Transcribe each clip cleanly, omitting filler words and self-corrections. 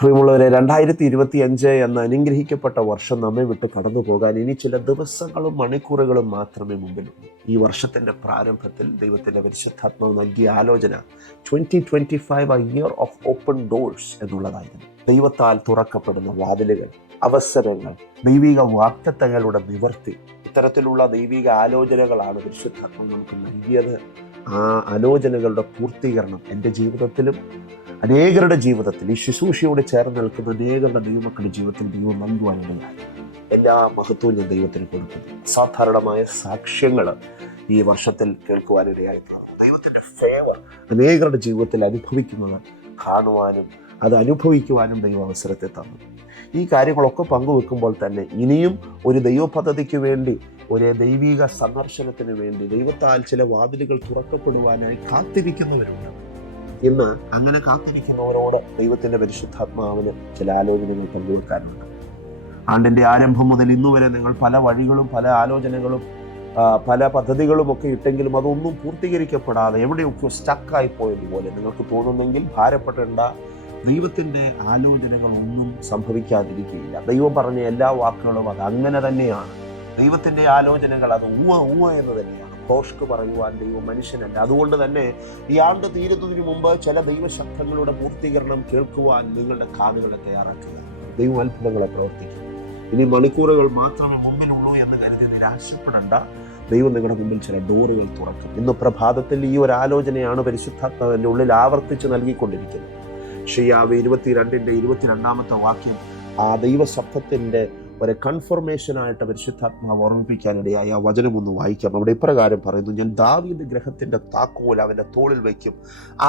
പ്രിയമുള്ളവരെ, 2025 എന്ന അനുഗ്രഹിക്കപ്പെട്ട വർഷം നമ്മെ വിട്ട് കടന്നു പോകാൻ ഇനി ചില ദിവസങ്ങളും മണിക്കൂറുകളും മാത്രമേ മുമ്പിലുള്ളൂ. ഈ വർഷത്തിൻ്റെ പ്രാരംഭത്തിൽ ദൈവത്തിൻ്റെ പരിശുദ്ധാത്മാവ് നൽകിയ ആലോചന 2025 a year of open doors എന്നുള്ളതായിരുന്നു. ദൈവത്താൽ തുറക്കപ്പെടുന്ന വാതിലുകൾ, അവസരങ്ങൾ, ദൈവിക വാഗ്ദത്തങ്ങളുടെ നിവർത്തി, ഇത്തരത്തിലുള്ള ദൈവിക ആലോചനകളാണ് പരിശുദ്ധാത്മാവ് നമുക്ക് നൽകിയത്. ആ ആലോചനകളുടെ പൂർത്തീകരണം എൻ്റെ ജീവിതത്തിലും അനേകരുടെ ജീവിതത്തിൽ, ഈ ശുശ്രൂഷയോട് ചേർന്ന് നിൽക്കുന്ന അനേകരുടെ ദൈവമക്കളുടെ ജീവിതത്തിൽ ദൈവം നൽകുവാനിടയായി. എല്ലാ മഹത്വവും ഞാൻ ദൈവത്തിന് കൊടുക്കുന്നു. അസാധാരണമായ സാക്ഷ്യങ്ങൾ ഈ വർഷത്തിൽ കേൾക്കുവാനിടയായിട്ടുള്ളത്, ദൈവത്തിൻ്റെ ഫേവർ അനേകരുടെ ജീവിതത്തിൽ അനുഭവിക്കുന്നത് കാണുവാനും അത് അനുഭവിക്കുവാനും ദൈവം അവസരത്തെ തന്നു. ഈ കാര്യങ്ങളൊക്കെ പങ്കുവെക്കുമ്പോൾ തന്നെ ഇനിയും ഒരു ദൈവ പദ്ധതിക്ക് വേണ്ടി, ഒരു ദൈവിക സന്ദർശനത്തിന് വേണ്ടി ദൈവത്താൽ ചില വാതിലുകൾ തുറക്കപ്പെടുവാനായി കാത്തിരിക്കുന്നവരുണ്ട്. ഇന്ന് അങ്ങനെ കാത്തിരിക്കുന്നവരോട് ദൈവത്തിൻ്റെ പരിശുദ്ധാത്മാവിന് ചില ആലോചനകൾ പങ്കുവെക്കാനുണ്ട്. ആണ്ടിൻ്റെ ആരംഭം മുതൽ ഇന്നുവരെ നിങ്ങൾ പല വഴികളും പല ആലോചനകളും പല പദ്ധതികളും ഒക്കെ ഇട്ടെങ്കിലും അതൊന്നും പൂർത്തീകരിക്കപ്പെടാതെ എവിടെയൊക്കെ സ്റ്റക്കായി പോയതുപോലെ നിങ്ങൾക്ക് തോന്നുന്നെങ്കിൽ ഭാരപ്പെടേണ്ട. ദൈവത്തിൻ്റെ ആലോചനകളൊന്നും സംഭവിക്കാതിരിക്കുകയില്ല. ദൈവം പറഞ്ഞ എല്ലാ വാക്കുകളും അത് അങ്ങനെ തന്നെയാണ്. ദൈവത്തിൻ്റെ ആലോചനകൾ അത് ഊവ എന്ന് തന്നെയാണ്. ഘോഷ്ക്ക് പറയുവാൻ ദൈവം മനുഷ്യനല്ല. അതുകൊണ്ട് തന്നെ ഈ ആണ്ട് തീരുന്നതിന് മുമ്പ് ചില ദൈവശബ്ദങ്ങളുടെ പൂർത്തീകരണം കേൾക്കുവാൻ നിങ്ങളുടെ കാതുകളെ തയ്യാറാക്കുക. ദൈവം അത്ഭുതങ്ങളെ പ്രവർത്തിക്കും. ഇനി മണിക്കൂറുകൾ മാത്രമേ മുമ്പിലുള്ളൂ എന്ന് കരുതി നിരാശപ്പെടേണ്ട. ദൈവം നിങ്ങളുടെ മുമ്പിൽ ചില ഡോറുകൾ തുറക്കും. ഇന്ന് പ്രഭാതത്തിൽ ഈ ഒരു ആലോചനയാണ് പരിശുദ്ധാത്മാവിൻ്റെ ഉള്ളിൽ ആവർത്തിച്ച് നൽകിക്കൊണ്ടിരിക്കുന്നത്. യെശയ്യാവ് 22:22 വാക്യം ആ ദൈവശബ്ദത്തിൻ്റെ ഒരു കൺഫർമേഷനായിട്ട് പരിശുദ്ധാത്മാവ് ഓർമ്മിപ്പിക്കാനിടയായി ആ വചനം ഒന്ന് വായിക്കാം. അവിടെ ഇപ്രകാരം പറയുന്നു: ഞാൻ ദാവീദ് ഗൃഹത്തിൻ്റെ താക്കോൽ അവൻ്റെ തോളിൽ വയ്ക്കും,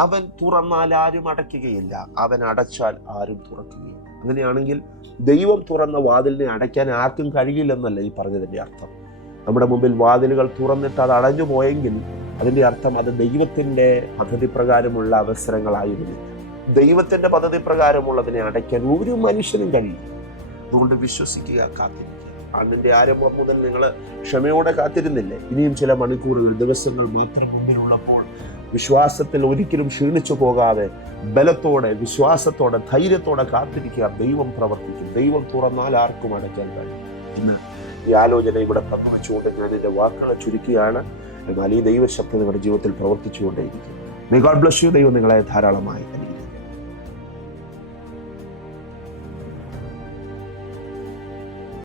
അവൻ തുറന്നാൽ ആരും അടയ്ക്കുകയില്ല, അവൻ അടച്ചാൽ ആരും തുറക്കുകയില്ല. അങ്ങനെയാണെങ്കിൽ ദൈവം തുറന്ന വാതിലിനെ അടയ്ക്കാൻ ആർക്കും കഴിയില്ലെന്നല്ല ഈ പറഞ്ഞതിൻ്റെ അർത്ഥം. നമ്മുടെ മുമ്പിൽ വാതിലുകൾ തുറന്നിട്ട് അത് അടഞ്ഞു പോയെങ്കിൽ അതിൻ്റെ അർത്ഥം അത് ദൈവത്തിൻ്റെ പദ്ധതി പ്രകാരമുള്ള അവസരങ്ങളായിരുന്നു. ദൈവത്തിൻ്റെ പദ്ധതി പ്രകാരമുള്ളതിനെ അടയ്ക്കാൻ ഒരു മനുഷ്യനും കഴിയും. അതുകൊണ്ട് വിശ്വസിക്കുക, കാത്തിരിക്കുക. ആണ്ടിൻ്റെ ആരംഭം മുതൽ നിങ്ങൾ ക്ഷമയോടെ കാത്തിരുന്നില്ലേ? ഇനിയും ചില മണിക്കൂറുകൾ, ദിവസങ്ങൾ മാത്രം മുമ്പിലുള്ളപ്പോൾ വിശ്വാസത്തിൽ ഒരിക്കലും ക്ഷീണിച്ചു പോകാതെ ബലത്തോടെ, വിശ്വാസത്തോടെ, ധൈര്യത്തോടെ കാത്തിരിക്കുക. ദൈവം പ്രവർത്തിക്കും. ദൈവം തുറന്നാൽ ആർക്കും അടയ്ക്കാൻ കഴിയും. ഇന്ന് ഈ ആലോചന ഇവിടെ പങ്കുവെച്ചുകൊണ്ട് ഞാൻ എൻ്റെ വാക്കുകളെ ചുരുക്കുകയാണ്. എന്നാൽ ഈ ദൈവശബ്ദം നിങ്ങളുടെ ജീവിതത്തിൽ പ്രവർത്തിച്ചുകൊണ്ടേയിരിക്കും. May God bless you. ദൈവം നിങ്ങളെ ധാരാളമായി